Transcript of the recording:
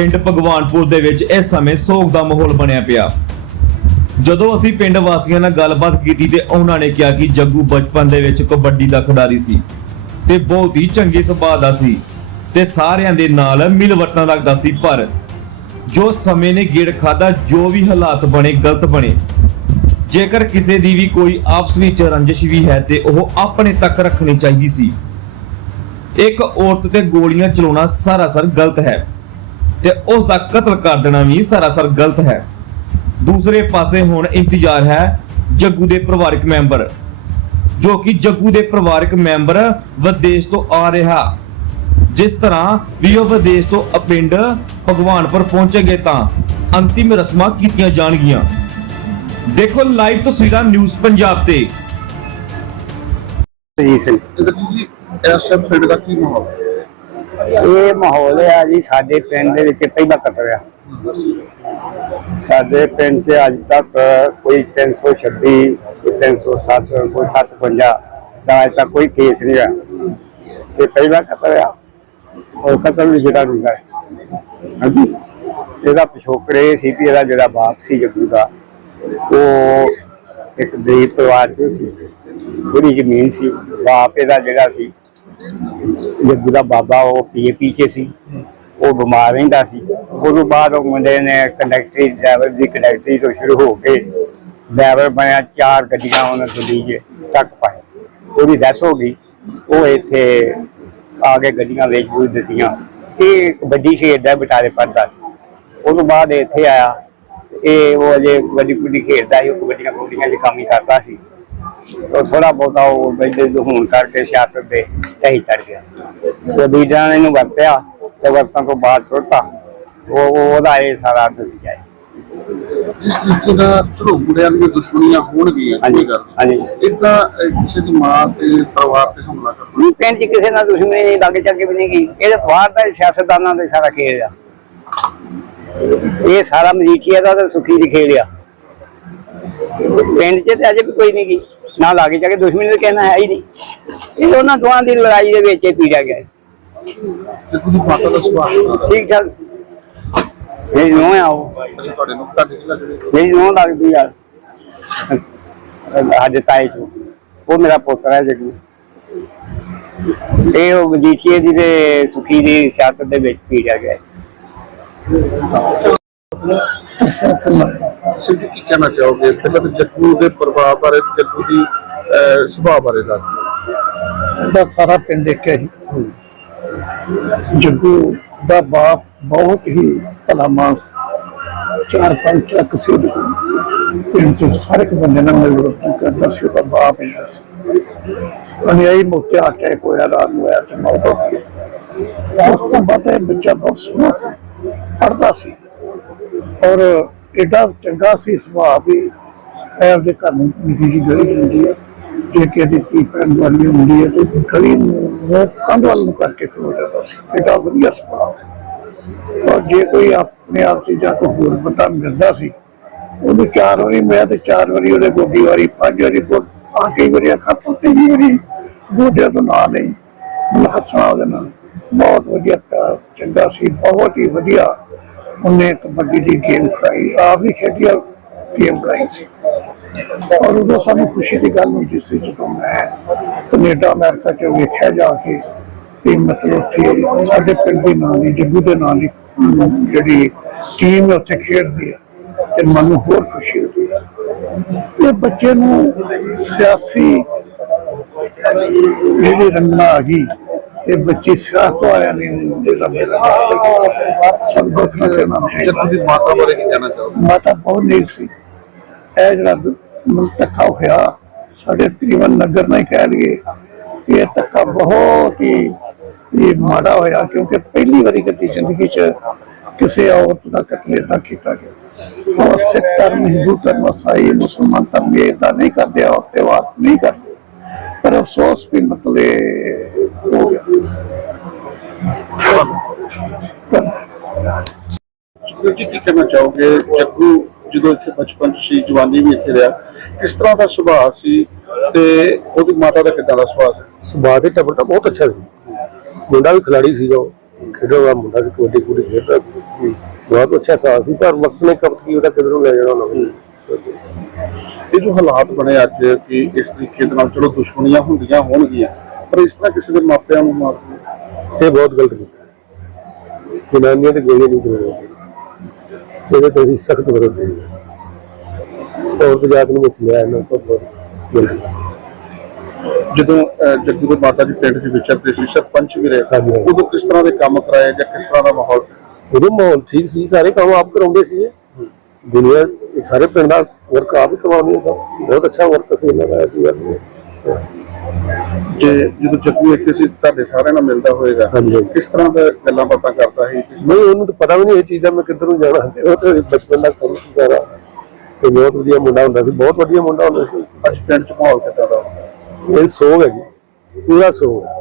ਪਿੰਡ ਭਗਵਾਨਪੁਰ ਦੇ ਵਿੱਚ ਇਸ ਸਮੇਂ ਸੋਗ ਦਾ ਮਾਹੌਲ ਬਣਿਆ ਪਿਆ। ਜਦੋਂ ਅਸੀਂ ਪਿੰਡ ਵਾਸੀਆਂ ਨਾਲ ਗੱਲਬਾਤ ਕੀਤੀ ਤੇ ਉਹਨਾਂ ਨੇ ਕਿਹਾ ਕਿ ਜੱਗੂ ਬਚਪਨ ਦੇ ਵਿੱਚ ਕਬੱਡੀ ਦਾ ਖਿਡਾਰੀ ਸੀ ਤੇ ਬਹੁਤ ਹੀ ਚੰਗੇ ਸੁਭਾਅ ਦਾ ਸੀ ਤੇ ਸਾਰਿਆਂ ਦੇ ਨਾਲ ਮਿਲ ਵਰਤਣ ਲੱਗਦਾ ਸੀ, ਪਰ ਜੋ ਸਮੇਂ ਨੇ ਗੇੜ ਖਾਦਾ ਜੋ ਵੀ ਹਾਲਾਤ ਬਣੇ, ਗਲਤ ਬਣੇ, ਜੇਕਰ ਕਿਸੇ ਦੀ ਵੀ ਕੋਈ ਆਪਸ ਵਿੱਚ ਰੰਜਿਸ਼ ਵੀ ਹੈ ਤੇ ਉਹ ਆਪਣੇ ਤੱਕ ਰੱਖਣੀ ਚਾਹੀਦੀ ਸੀ। ਇੱਕ ਔਰਤ ਤੇ ਗੋਲੀਆਂ ਚਲਾਉਣਾ ਸਰਾਸਰ ਗਲਤ ਹੈ। ਤੇ ਉਸ ਦਾ ਕਤਲ ਕਰ ਦੇਣਾ ਵੀ ਸਰਾਸਰ ਗਲਤ ਹੈ। ਦੂਸਰੇ ਪਾਸੇ ਹੁਣ ਇੰਤਜ਼ਾਰ ਹੈ ਜੱਗੂ ਦੇ ਪਰਿਵਾਰਕ ਮੈਂਬਰ ਜੋ ਕਿ ਜੱਗੂ ਦੇ ਪਰਿਵਾਰਕ ਮੈਂਬਰ ਵਿਦੇਸ਼ ਤੋਂ ਆ ਰਿਹਾ। ਜਿਸ ਤਰ੍ਹਾਂ ਵੀ ਉਹ ਵਿਦੇਸ਼ ਤੋਂ ਅ ਪਿੰਡ ਭਗਵਾਨਪੁਰ ਪਹੁੰਚੇਗੇ ਤਾਂ ਅੰਤਿਮ ਰਸਮਾਂ ਕੀਤੀਆਂ ਜਾਣਗੀਆਂ। ਦੇਖੋ ਲਾਈਵ ਤਸਵੀਰਾਂ ਨਿਊਜ਼ ਪੰਜਾਬ ਤੇ। ਜੀ ਸਿੰਘ ਤੇ ਜੀ ਇਸ ਪਿੰਡ ਦਾ ਕੀ ਮਾਹੌਲ ਹੈ? ਇਹ ਮਾਹੌਲ ਹੈ ਜੀ, ਸਾਡੇ ਪਿੰਡ ਦੇ ਵਿੱਚ ਪਹਿਲਾ ਕਤਲ ਸਾਡੇ ਪਿੰਡ 'ਚ ਅੱਜ ਤੱਕ ਕੋਈ 326 ਕੋਈ 307 ਕੋਈ 755 ਦਾ ਅੱਜ ਤੱਕ ਕੋਈ ਕੇਸ ਨਹੀਂ ਹੋਇਆ। ਇਹ ਪਹਿਲਾ ਕਤਲ ਆ ਉਹ ਕਤਲ ਵੀ ਜਿਹੜਾ ਹੁੰਦਾ ਹੈ। ਹਾਂਜੀ। ਇਹਦਾ ਪਿਛੋਕੜ ਇਹ ਸੀ ਇਹਦਾ ਜਿਹੜਾ ਬਾਪ ਸੀ ਜੱਗੂ ਦਾ, ਉਹ ਇੱਕ ਗਰੀਬ ਪਰਿਵਾਰ ਤੋਂ ਸੀ। ਥੋੜੀ ਜ਼ਮੀਨ ਸੀ। ਬਾਪ ਇਹਦਾ ਜਿਹੜਾ ਸੀ ਜੱਗੂ ਦਾ ਬਾਬਾ ਉਹ ਪੀਏਪੀ ਚ ਸੀ, ਉਹ ਬਿਮਾਰ ਰਹਿੰਦਾ ਸੀ। ਉਸ ਤੋਂ ਬਾਅਦ ਉਹ ਮੁੰਡੇ ਨੇ ਕੰਡਕਟਰੀ ਡਰਾਈਵਰ ਦੀ ਕੰਡਕਟਰੀ ਤੋਂ ਸ਼ੁਰੂ ਹੋ ਕੇ ਡਰਾਈਵਰ ਬਣਿਆ, ਚਾਰ ਗੱਡੀਆਂ ਉਹਨੇ ਦਿੱਲੀ ਤੱਕ ਪਾਏ ਉਹਦੀ ਡੈਥ ਹੋ ਗਈ। ਉਹ ਇੱਥੇ ਆ ਕੇ ਗੱਡੀਆਂ ਵੇਚ ਬੂਝ ਦਿੱਤੀਆਂ। ਇਹ ਕਬੱਡੀ ਖੇਡਦਾ ਬਟਾਲੇ ਪੜਦਾ ਉਸ ਤੋਂ ਬਾਅਦ ਇੱਥੇ ਆਇਆ। ਇਹ ਉਹ ਅਜੇ ਵੱਡੀ ਕੁੜੀ ਖੇਡਦਾ ਸੀ, ਉਹ ਕਬੱਡੀਆਂ ਕਬੱਡੀਆਂ 'ਚ ਕੰਮ ਹੀ ਕਰਦਾ ਸੀ। ਥੋੜਾ ਬਹੁਤਾ ਉਹ ਬੈਠੇ ਹੋਣ ਕਰਕੇ ਸਿਆਸਤ ਦੇ ਤਹੀ ਚੜ ਗਿਆ। ਤੇ ਦੂਜਿਆਂ ਨੇ ਇਹਨੂੰ ਵਰਤਿਆ ਤੇ ਵਰਤਣ ਤੋਂ ਬਾਅਦ ਸੁੱਟਾ ਉਹ ਉਹ- ਉਹਦਾ ਇਹ ਸਾਰਾ ਨਤੀਜਾ ਹੈ ਜਿਸ ਤਰੀਕੇ ਚਲੋ ਮੁੰਡਿਆਂ ਦੀਆਂ ਦੁਸ਼ਮਣੀਆਂ ਹੋਣਗੀਆਂ ਹਾਂਜੀ ਹਾਂਜੀ। ਇਦਾਂ ਕਿਸੇ ਦੀ ਮਾਂ ਤੇ ਪਰਿਵਾਰ ਤੇ ਹਮਲਾ ਕਰਨਾ ਨਹੀਂ ਪਿੰਡ 'ਚ ਕਿਸੇ ਨਾਲ ਦੁਸ਼ਮਣੀ ਨਹੀਂ ਲੱਗ ਚੱਕੇ ਵੀ ਨਹੀਂ ਗਈ। ਇਹਦੇ ਬਾਹਰ ਦਾ ਸਿਆਸਤਦਾਨਾਂ ਦਾ ਸਾਰਾ ਖੇਡ ਆ। ਇਹ ਸਾਰਾ ਮਜੀਠੀਆ ਦਾ ਤੇ ਸੁਖੀ ਦੀ ਖੇਡ ਆ। ਪਿੰਡ 'ਚ ਤੇ ਅਜੇ ਵੀ ਕੋਈ ਨਹੀਂ ਗਈ। ਨਾ ਲਾਗੇ ਜਾ ਕੇ ਦੁਸ਼ਮਣੀ ਤਾਂ ਕਹਿਣਾ ਹੈ ਹੀ ਨਹੀਂ। ਇਹ ਉਹਨਾਂ ਦੋਵਾਂ ਦੀ ਲੜਾਈ ਦੇ ਵਿੱਚ ਹੀ ਪੀੜਿਆ ਗਿਆ। ਮਾਤਾ ਦਾ ਸੁਭਾਅ ਦਾ? ਠੀਕ ਠਾਕ। ਸੀ ਮੇਰੀ ਨੂੰਹ ਆ ਉਹ। ਅੱਛਾ ਤੁਹਾਡੇ ਨੂੰ ਤੁਹਾਡੇ ਕੀ ਲੱਗਦੇ ਮੇਰੀ ਨੂੰਹ ਲੱਗਦੀ ਆ ਅੱਜ ਚ। ਉਹ ਮੇਰਾ ਪੁੱਤਰ ਹੈ ਜਗੂ। ਇਹ ਉਹ ਵਜੀਠੀਏ ਦੀ ਤੇ ਸੁਖੀ ਦੀ ਸਿਆਸਤ ਦੇ ਵਿੱਚ ਪੀੜਿਆ ਗਿਆ। ਹੈ। ਸਿੱਧੂ ਕੀ ਕਹਿਣਾ ਚਾਹੋਗੇ? ਪਹਿਲਾਂ ਤਾਂ ਜੱਗੂ ਦੇ ਪਰਿਵਾਰ ਬਾਰੇ, ਜੱਗੂ ਦੀ ਸੁਭਾਅ ਬਾਰੇ ਦੱਸ ਦਾ ਸਾਰਾ ਪਿੰਡ ਦੇਖਿਆ ਸੀ ਜੱਗੂ ਦਾ ਬਾਪ ਬਹੁਤ ਹੀ ਭਲਾ ਮਾਨਸ। ਚਾਰ ਪੰਜ ਟਰੱਕ ਸੀ ਉਹਦੇ ਪਿੰਡ ਚ ਸਾਰੇ ਇੱਕ ਬੰਦੇ ਨਾਲ ਮਿਲ ਵਰਤਨ ਕਰਦਾ ਸੀ, ਉਹਦਾ ਬਾਪ ਇੰਦਾ ਸੀ। ਅਨਿਆਈ ਆਈ ਅਟੈਕ ਹੋਇਆ ਰਾਤ ਨੂੰ ਆਇਆ ਤੇ ਮੌਤ ਹੋ ਗਈ। ਉਸ ਤੋਂ ਬਾਅਦ ਇਹ ਬੱਚਾ ਬਹੁਤ ਸੋਹਣਾ ਸੀ ਪੜਦਾ ਸੀ। ਔਰ ਐਡਾ ਚੰਗਾ ਸੀ ਸੁਭਾਅ ਵੀ ਐ ਉਹਦੇ ਘਰ ਨੂੰ ਨਿੱਕੀ ਗਲੀ ਹੁੰਦੀ ਹੈ, ਜੇ ਕਿ ਇਹਦੀ ਕੀ ਪੈਣ ਵਾਲੀ ਹੁੰਦੀ ਹੈ ਤੇ ਗਲੀ ਨੂੰ ਕੰਧ ਵੱਲ ਨੂੰ ਕਰਕੇ ਖਲੋ ਜਾਂਦਾ ਸੀ। ਐਡਾ ਵਧੀਆ ਸੁਭਾਅ। ਔਰ ਜੇ ਕੋਈ ਆਪਣੇ ਆਪ ਚ ਜਾਂ ਕੋਈ ਹੋਰ ਬੰਦਾ ਮਿਲਦਾ ਸੀ, ਉਹਨੂੰ ਚਾਰ ਵਾਰੀ ਮੈਂ ਤੇ ਚਾਰ ਵਾਰੀ ਉਹਦੇ ਗੋਡੀ ਵਾਰੀ, ਪੰਜ ਵਾਰੀ ਗੋਡ ਆ ਕਈ ਵਾਰੀ ਖਾਤੋਂ ਤੇ ਵੀ ਵਾਰੀ ਗੋਡਿਆਂ ਤੋਂ ਨਾ ਨਹੀਂ ਹੱਸਣਾ ਉਹਦੇ ਨਾਲ। ਬਹੁਤ ਵਧੀਆ ਚੰਗਾ ਸੀ, ਬਹੁਤ ਹੀ ਵਧੀਆ। ਉਹਨੇ ਕਬੱਡੀ ਦੀ ਗੇਮ ਖਿਡਾਈ ਆਪ ਵੀ ਖੇਡਿਆ ਗੇਮ ਖਿਡਾਈ ਸੀ। ਔਰ ਉਦੋਂ ਸਾਨੂੰ ਖੁਸ਼ੀ ਦੀ ਗੱਲ ਹੁੰਦੀ ਸੀ ਜਦੋਂ ਮੈਂ ਕੈਨੇਡਾ, ਅਮਰੀਕਾ ਚ ਵੇਖਿਆ ਜਾ ਕੇ ਵੀ ਮਤਲਬ ਉੱਥੇ ਸਾਡੇ ਪਿੰਡ ਦੇ ਨਾਂ ਦੀ ਜੱਗੂ ਦੇ ਨਾਂ ਦੀ ਜਿਹੜੀ ਟੀਮ ਉੱਥੇ ਖੇਡਦੀ ਹੈ ਤੇ ਮਨ ਨੂੰ ਹੋਰ ਖੁਸ਼ੀ ਹੁੰਦੀ ਹੈ ਇਹ ਬੱਚੇ ਨੂੰ ਸਿਆਸੀ ਜਿਹੜੀ ਰੰਗਨਾ ਆ ਗਈ ਸਿਆਸਤ ਤੋਂ ਆਇਆ ਨਹੀਂ ਜਿਹੜਾ ਮੇਰਾ ਸਭ ਦੇਖਣਾ ਚਾਹਣਾ ਜੱਗੂ ਦੀ ਮਾਤਾ ਬਾਰੇ ਕੀ ਕਹਿਣਾ ਚਾਹੋਗੇ? ਮਾਤਾ ਬਹੁਤ ਨੇਕ ਸੀ। ਇਹ ਜਿਹੜਾ ਮੈਨੂੰ ਧੱਕਾ ਹੋਇਆ ਸਾਡੇ ਤਕਰੀਬਨ ਨਗਰ ਨਾਲ ਹੀ ਕਹਿ ਲਈਏ ਇਹ ਧੱਕਾ ਬਹੁਤ ਹੀ ਇਹ ਮਾੜਾ ਹੋਇਆ ਕਿਉਂਕਿ ਪਹਿਲੀ ਵਾਰੀ ਕਦੀ ਜ਼ਿੰਦਗੀ 'ਚ ਕਿਸੇ ਔਰਤ ਦਾ ਕਤਲ ਏਦਾਂ ਕੀਤਾ ਗਿਆ। ਔਰ ਸਿੱਖ ਧਰਮ ਹਿੰਦੂ ਧਰਮ ਇਸਾਈ ਮੁਸਲਮਾਨ ਧਰਮ ਇਹ ਏਦਾਂ ਨਹੀਂ ਕਰਦੇ ਔਰ ਤਿਉਹਾਰ ਨਹੀਂ ਕਰਦੇ। ਪਰ ਅਫਸੋਸ ਵੀ ਮਤਲਬ ਇਹ ਹੋ ਗਿਆ। ਜੀ ਕੀ ਕਹਿਣਾ ਚਾਹੋਗੇ? ਜੱਗੂ ਜਦੋਂ ਇੱਥੇ ਬਚਪਨ 'ਚ ਸੀ ਜਵਾਨੀ ਵੀ ਇੱਥੇ ਰਿਹਾ ਕਿਸ ਤਰ੍ਹਾਂ ਦਾ ਸੁਭਾਅ ਸੀ ਤੇ ਉਹਦੀ ਮਾਤਾ ਦਾ ਕਿੱਦਾਂ ਦਾ ਸੁਭਾਅ ਸੀ? ਸੁਭਾਅ ਦੇ ਟੱਬਰ ਤਾਂ ਬਹੁਤ ਅੱਛਾ ਸੀ। ਮੁੰਡਾ ਵੀ ਖਿਲਾੜੀ ਸੀਗਾ ਉਹ ਖੇਡਣ ਵਾਲਾ ਮੁੰਡਾ ਸੀ ਕਬੱਡੀ ਕੁੜੀ ਖੇਡਦਾ ਸੀ। ਬਹੁਤ ਅੱਛਾ ਸਾਥ ਸੀ ਪਰ ਵਕਤ ਨੇ ਕਬਤ ਕੀ ਉਹਦਾ ਕਿਧਰੋਂ ਲੈ ਜਾਣਾ ਉਹਨਾਂ ਨੂੰ। ਇਹ ਜੋ ਹਾਲਾਤ ਬਣੇ ਅੱਜ ਕਿ ਇਸ ਤਰੀਕੇ ਦੇ ਨਾਲ ਚਲੋ ਦੁਸ਼ਮਣੀਆਂ ਹੁੰਦੀਆਂ ਹੋਣਗੀਆਂ ਪਰ ਇਸ ਤਰ੍ਹਾਂ ਕਿਸੇ ਦੇ ਮਾਪਿਆਂ ਨੂੰ ਮਾਰ ਇਹ ਬਹੁਤ ਗਲਤ ਕੀਤਾ। ਜਨਾਨੀਆਂ ਤੇ ਗੋਲੀਆਂ ਨਹੀਂ ਚਲਾਉਣੀਆਂ ਚਾਹੀਦੀਆਂ ਇਹਦੇ ਤੇ ਅਸੀਂ ਸਖਤ ਵਿਰੋਧ ਦੇ ਔਰਤ ਜਾਤ ਨੂੰ ਵਿੱਚ ਲਿਆ ਇਹਨਾਂ ਤੋਂ। ਜਦੋਂ ਅਹ, ਜੱਗੂ ਦੇ ਮਾਤਾ ਜੀ ਪਿੰਡ ਦੇ ਵਿਚਰਦੇ ਸੀ ਸਰਪੰਚ ਵੀ ਰਹੇ। ਉਦੋਂ ਕਿਸ ਤਰ੍ਹਾਂ ਦੇ ਕੰਮ ਕਰਾਏ ਜਾਂ ਕਿਸ ਤਰ੍ਹਾਂ ਦਾ ਮਾਹੌਲ ਸੀ? ਉਦੋਂ ਮਾਹੌਲ ਠੀਕ ਸੀ ਸਾਰੇ ਕੰਮ ਆਪ ਕਰਾਉਂਦੇ ਸੀ ਦੁਨੀਆ ਸਾਰੇ ਪਿੰਡ ਦਾ ਵਰਕ ਆਪ ਹੀ ਕਰਵਾਉਂਦੇ ਬਹੁਤ ਅੱਛਾ ਵਰਕ ਸੀ ਇਹਨਾਂ ਦਾ ਅਸੀਂ ਜੇ ਜਦੋਂ ਜੱਗੂ ਇੱਥੇ ਸੀ ਤੁਹਾਡੇ ਸਾਰਿਆਂ ਨਾਲ ਮਿਲਦਾ ਹੋਏਗਾ ਹਾਂਜੀ, ਹਾਂਜੀ। ਕਿਸ ਤਰ੍ਹਾਂ ਦਾ ਗੱਲਾਂ ਬਾਤਾਂ ਕਰਦਾ ਸੀ? ਕਿਸ ਨਹੀਂ ਉਹਨੂੰ ਤਾਂ ਪਤਾ ਵੀ ਨਹੀਂ ਇਹ ਚੀਜ਼ ਦਾ ਮੈਂ ਕਿੱਧਰੋਂ ਜਾਣਾ ਤੇ ਉਹ ਤਾਂ ਬਚਪਨ ਦਾ ਕੰਮ ਸੀ ਸਾਰਾ। ਤੇ ਬਹੁਤ ਵਧੀਆ ਮੁੰਡਾ ਹੁੰਦਾ ਸੀ ਬਹੁਤ ਵਧੀਆ ਮੁੰਡਾ ਹੁੰਦਾ ਸੀ। ਅੱਜ ਪਿੰਡ ਚ ਮਾਹੌਲ ਕਿੱਦਾਂ ਦਾ? ਇਹ ਸੋਗ ਹੈ ਜੀ ਪੂਰਾ ਸੋਗ ਹੈ।